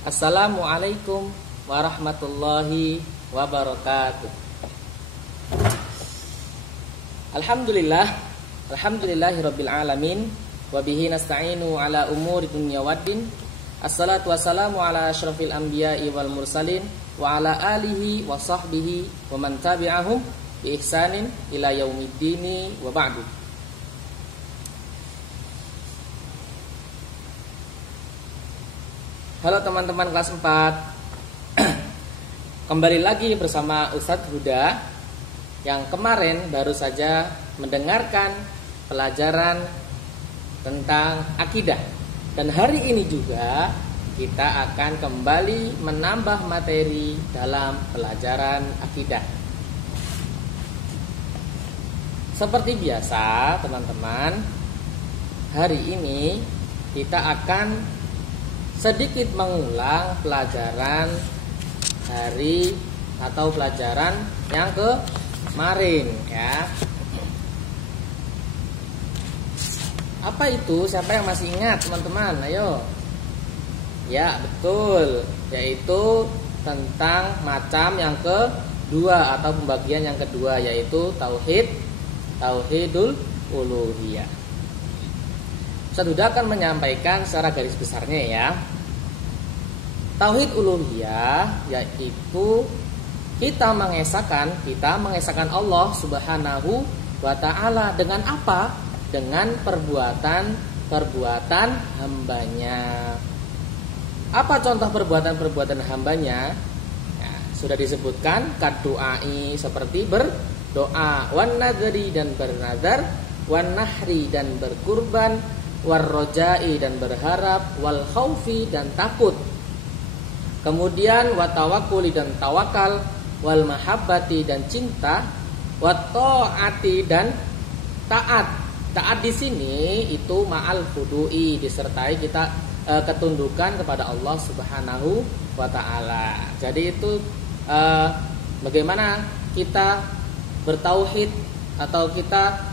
Assalamualaikum warahmatullahi wabarakatuh. Alhamdulillahirabbil alamin wa bihi nasta'inu ala umuri dunya waddin. Assalatu wassalamu ala asyrafil anbiya'i wal mursalin wa ala alihi wa sahbihi wa man tabi'ahum bi ihsanin ila yaumiddini wa ba'du. Halo teman-teman kelas 4. Kembali lagi bersama Ustadz Huda yang kemarin baru saja mendengarkan pelajaran tentang akidah. Dan hari ini juga kita akan kembali menambah materi dalam pelajaran akidah. Seperti biasa teman-teman, hari ini kita akan sedikit mengulang pelajaran hari atau pelajaran yang kemarin ya. Apa itu? Siapa yang masih ingat teman-teman? Ayo. Ya betul, yaitu tentang macam yang kedua atau pembagian yang kedua, yaitu tauhidul uluhiyah. Ustadz Huda akan menyampaikan secara garis besarnya ya. Tauhid uluhiyah yaitu kita mengesahkan Allah Subhanahu wa ta'ala dengan apa? Dengan perbuatan hambanya. Apa contoh perbuatan hambanya? Ya, sudah disebutkan kadu'ai seperti berdoa, wan nadri dan bernazar, wan nahri dan berkurban, war rojai dan berharap, wal khaufi dan takut. Kemudian wat tawakkuli dan tawakal, wal mahabbati dan cinta, wat taati dan taat. Taat di sini itu ma'al khudu'i, disertai kita ketundukan kepada Allah Subhanahu wa taala. Jadi itu bagaimana kita bertauhid atau kita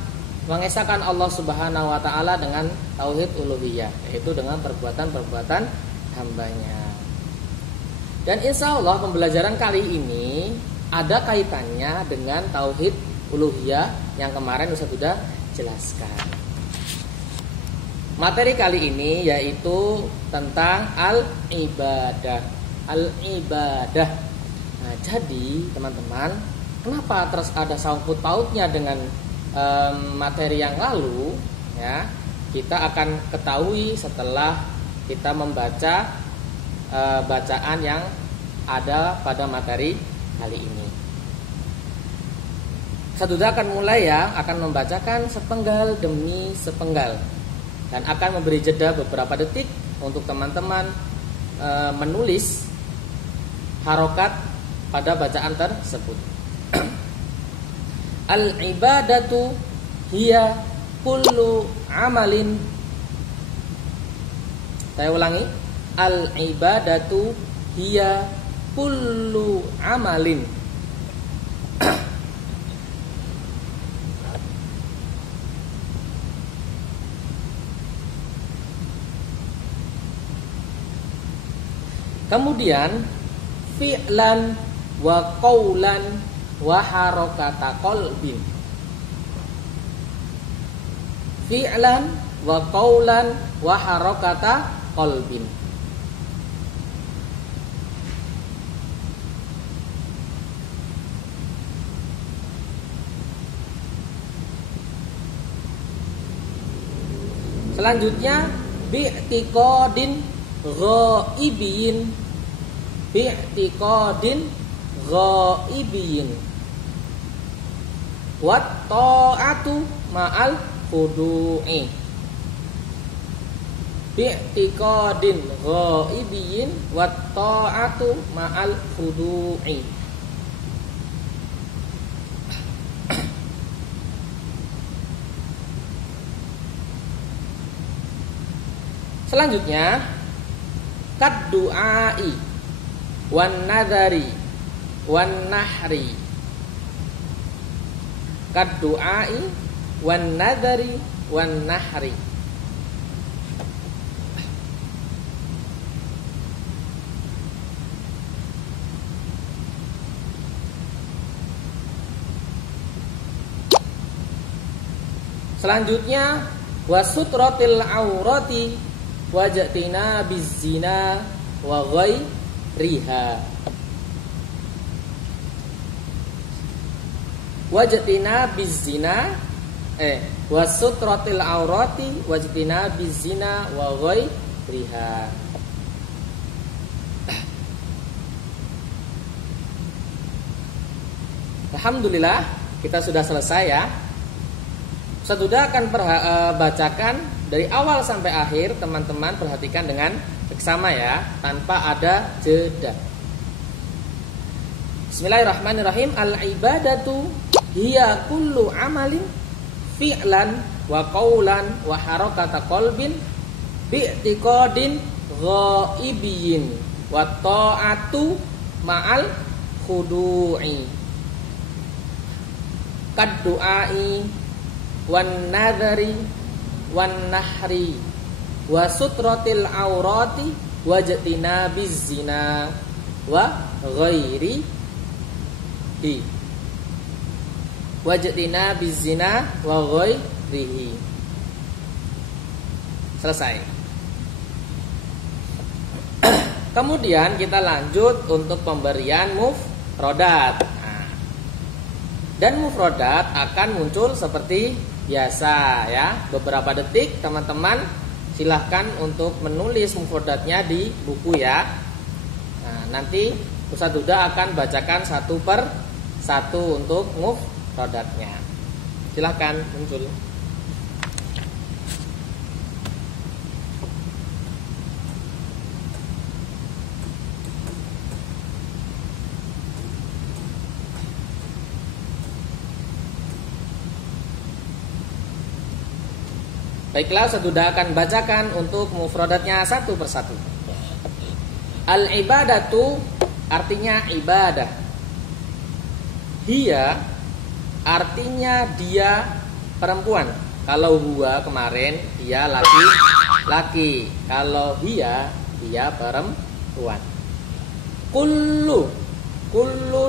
mengesahkan Allah Subhanahu wa ta'ala dengan tauhid uluhiyah, yaitu dengan perbuatan-perbuatan hambanya. Dan insya Allah pembelajaran kali ini ada kaitannya dengan tauhid uluhiyah yang kemarin Ustadz sudah jelaskan. Materi kali ini yaitu tentang al-ibadah. Al-ibadah. Nah, jadi teman-teman, kenapa terus ada sangkut pautnya dengan materi yang lalu ya, kita akan ketahui setelah kita membaca bacaan yang ada pada materi kali ini. Saudara akan mulai ya, akan membacakan sepenggal demi sepenggal dan akan memberi jeda beberapa detik untuk teman-teman menulis harokat pada bacaan tersebut. Al-ibadatu hiya kullu amalin. Saya ulangi. Al-ibadatu hiya kullu amalin. Kemudian fi'lan wa qaulan wa harakata qalbin. Fi'lan wa qaulan wa harakata qalbin. Selanjutnya bi'tiqadin ghaibin. Bi'tiqadin ghaibin. Wat ta'atu ma'al khudu'i. Bi'tiqadin ghaibin wat ta'atu ma'al khudu'i. Selanjutnya kad du'ai wan nadari wan nahri. Kad du'ai wan nadari wan nahri. Selanjutnya wasutratil aurati wajtina bizina wa ghairiha. Wajtina bizina wasutratil aurati wajtina bizina wa ghairiha. Alhamdulillah kita sudah selesai ya. Ustaz Huda akan bacakan dari awal sampai akhir. Teman-teman perhatikan dengan seksama ya, tanpa ada jeda. Bismillahirrahmanirrahim. Al-ibadatu hiya kullu amalin fi'lan wa qawlan wa harakata qalbin bi'tiqadin ghaibiyyin wa ta'atu ma'al khudu'i kad du'ai wan nadhari wan nahri wa sutratil aurati wajtina bizina wa ghairi hi wajtina bizina wa ghairihi. Selesai. Kemudian kita lanjut untuk pemberian mufradat. Dan mufradat akan muncul seperti biasa ya. Beberapa detik teman-teman silahkan untuk menulis mufradatnya di buku ya. Nah, nanti Ustaz Huda akan bacakan satu per satu untuk mufradatnya. Silahkan muncul. Baiklah, Ustaz Huda akan bacakan untuk mufradatnya satu persatu. Al-ibadatu artinya ibadah. Hiya artinya dia perempuan. Kalau huwa kemarin dia laki. Kalau hiya dia perempuan. Kullu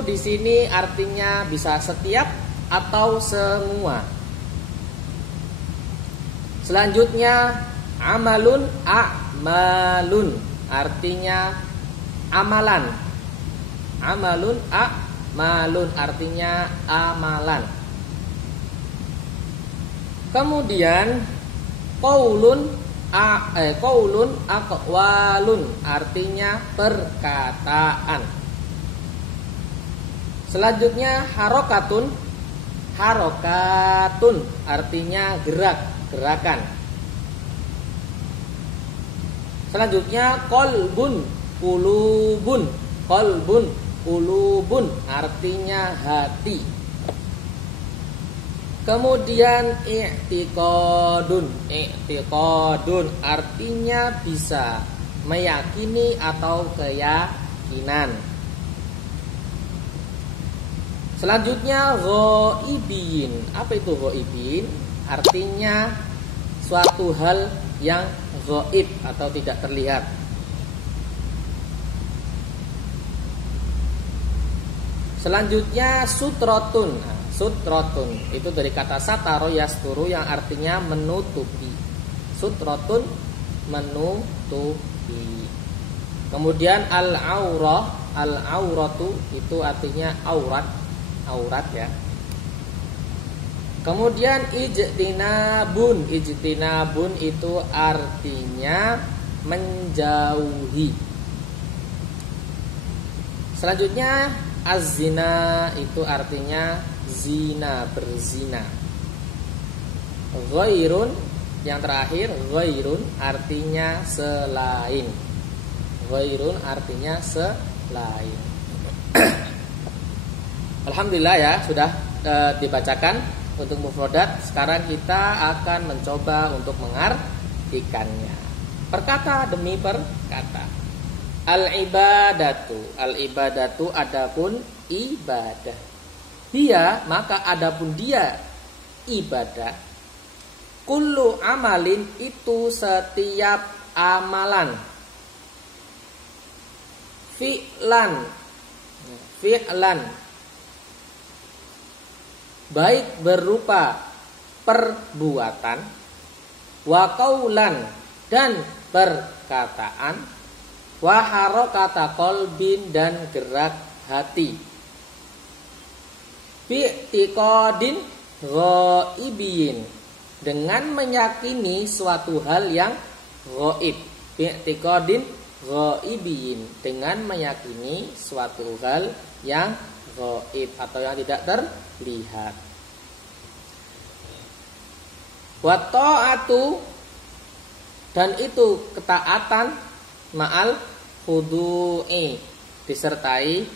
di sini artinya bisa setiap atau semua. Selanjutnya a'malun artinya amalan. A'malun artinya amalan. Kemudian qaulun aqwalun artinya perkataan. Selanjutnya harokatun artinya gerakan. Selanjutnya kolbun kulubun artinya hati. Kemudian i'tiqadun artinya bisa meyakini atau keyakinan. Selanjutnya ghaibin. Apa itu ghaibin? Artinya suatu hal yang ghaib atau tidak terlihat. Selanjutnya sutratun. Sutratun itu dari kata sataro yasturu yang artinya menutupi. Sutratun menutupi. Kemudian al-auratu itu artinya aurat ya. Kemudian ijtinabun itu artinya menjauhi. Selanjutnya az-zina itu artinya zina, berzina. Ghairun yang terakhir, ghairun artinya selain. Ghairun artinya selain. Alhamdulillah ya, sudah dibacakan untuk mufradat. Sekarang kita akan mencoba untuk mengartikannya perkata demi perkata. Al-ibadatu adapun ibadah. Hiya maka adapun dia ibadah. Kullu amalin itu setiap amalan. Fi'lan baik berupa perbuatan, wa qaulan dan perkataan, wa harakata qalbin dan gerak hati, bi'tiqadin ghaibin dengan meyakini suatu hal yang ghaib, bi'tiqadin ghaibin dengan meyakini suatu hal yang ghaib atau yang tidak terlihat. Wa ta'atu dan itu ketaatan ma'al khudu'i disertai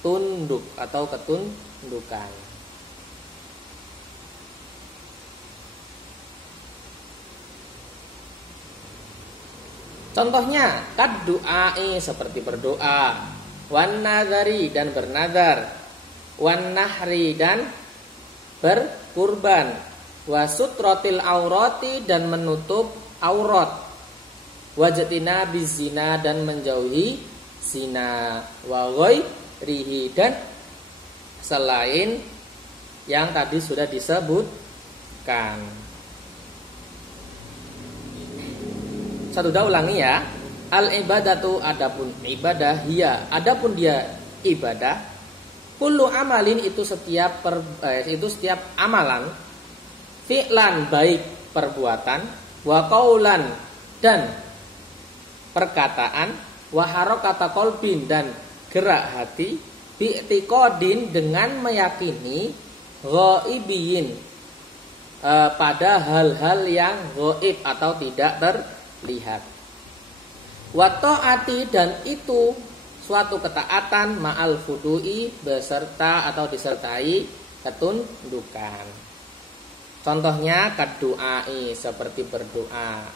tunduk atau ketundukan. Contohnya kad du'ai seperti berdoa, wan nadari dan bernadar, wan nahri dan berkurban, wasutrotil aurati dan menutup aurat, wajatina bizina dan menjauhi zina, wa ghairihi dan selain yang tadi sudah disebutkan. Satu dah ulangi ya. Al ibadatu adapun ibadah, hiya adapun dia ibadah, kullu amalin itu setiap amalan, fi'lan baik perbuatan, wa qaulan dan perkataan, wa harakata qalbin dan gerak hati, bi'tiqadin dengan meyakini, ghaibin pada hal-hal yang ghaib atau tidak terlihat. Wa ta'ati dan itu suatu ketaatan ma'al fudu'i beserta atau disertai ketundukan. Contohnya kadu'ai seperti berdoa,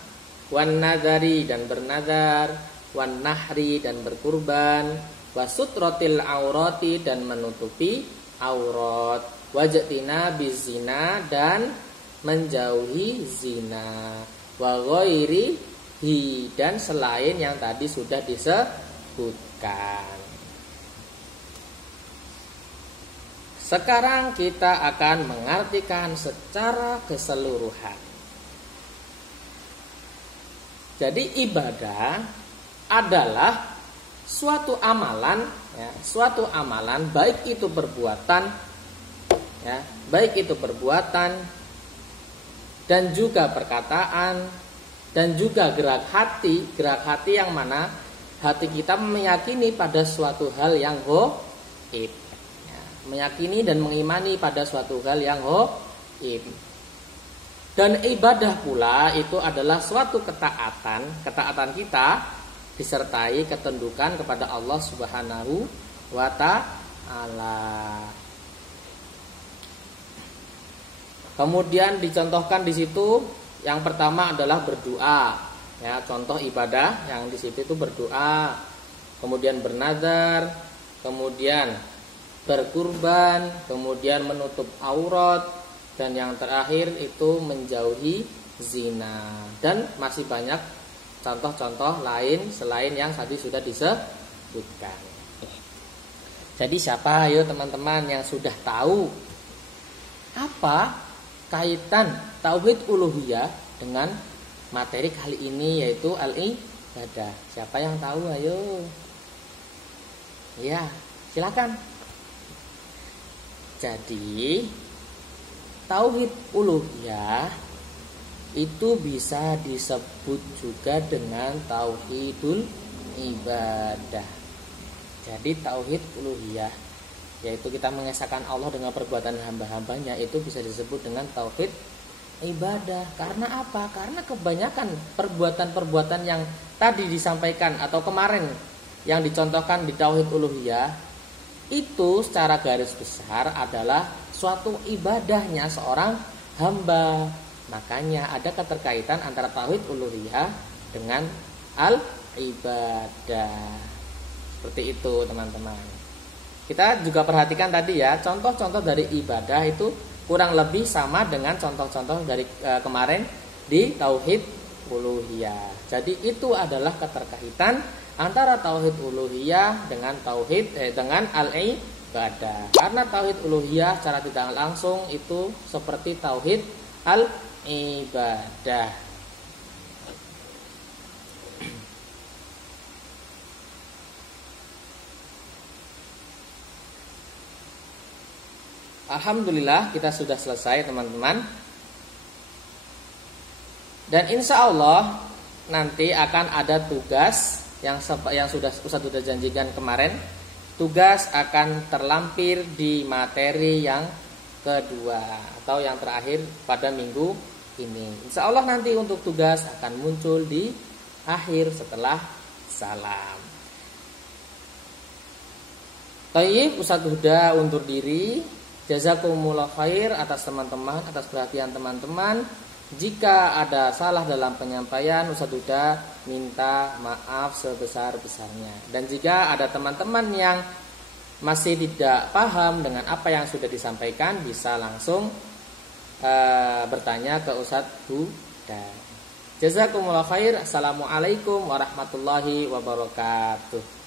wan nadari dan bernadar, wan nahri dan berkurban, wasutrotil aurati dan menutupi aurat, wajatina bizina dan menjauhi zina, wa ghairihi dan selain yang tadi sudah disebutkan. Sekarang kita akan mengartikan secara keseluruhan. Jadi ibadah adalah suatu amalan, ya, suatu amalan baik itu perbuatan, ya, baik itu perbuatan dan juga perkataan dan juga gerak hati yang mana hati kita meyakini pada suatu hal yang ghaib, ya, meyakini dan mengimani pada suatu hal yang ghaib. Dan ibadah pula itu adalah suatu ketaatan kita disertai ketundukan kepada Allah Subhanahu wa ta'ala. Kemudian dicontohkan di situ yang pertama adalah berdoa, ya, contoh ibadah yang di situ itu berdoa, kemudian bernazar, kemudian berkurban, kemudian menutup aurat, dan yang terakhir itu menjauhi zina. Dan masih banyak contoh-contoh lain selain yang tadi sudah disebutkan. Jadi siapa ayo teman-teman yang sudah tahu apa kaitan tauhid uluhiyah dengan materi kali ini yaitu al-ibadah? Siapa yang tahu ayo? Ya, silakan. Jadi tauhid uluhiyah itu bisa disebut juga dengan tauhidul ibadah. Jadi tauhid uluhiyah yaitu kita mengesahkan Allah dengan perbuatan hamba-hambanya itu bisa disebut dengan tauhid ibadah. Karena apa? Karena kebanyakan perbuatan-perbuatan yang tadi disampaikan atau kemarin yang dicontohkan di tauhid uluhiyah itu secara garis besar adalah suatu ibadahnya seorang hamba. Makanya ada keterkaitan antara tauhid uluhiyah dengan al-ibadah. Seperti itu teman-teman. Kita juga perhatikan tadi ya, contoh-contoh dari ibadah itu kurang lebih sama dengan contoh-contoh dari kemarin di tauhid uluhiyah. Jadi itu adalah keterkaitan antara tauhid uluhiyah dengan dengan al-ibadah. Karena tauhid uluhiyah secara tidak langsung itu seperti tauhid al-ibadah. Alhamdulillah kita sudah selesai teman-teman. Dan insya Allah nanti akan ada tugas yang sudah Ustadz sudah janjikan kemarin. Tugas akan terlampir di materi yang kedua atau yang terakhir pada minggu ini. Insya Allah nanti untuk tugas akan muncul di akhir setelah salam. Tayyib, Ustadz Huda undur diri. Jazakumullah khair atas teman-teman, atas perhatian teman-teman. Jika ada salah dalam penyampaian, Ustadz Huda minta maaf sebesar-besarnya. Dan jika ada teman-teman yang masih tidak paham dengan apa yang sudah disampaikan, bisa langsung bertanya ke Ustadz Huda. Jazakumullah khair. Assalamualaikum warahmatullahi wabarakatuh.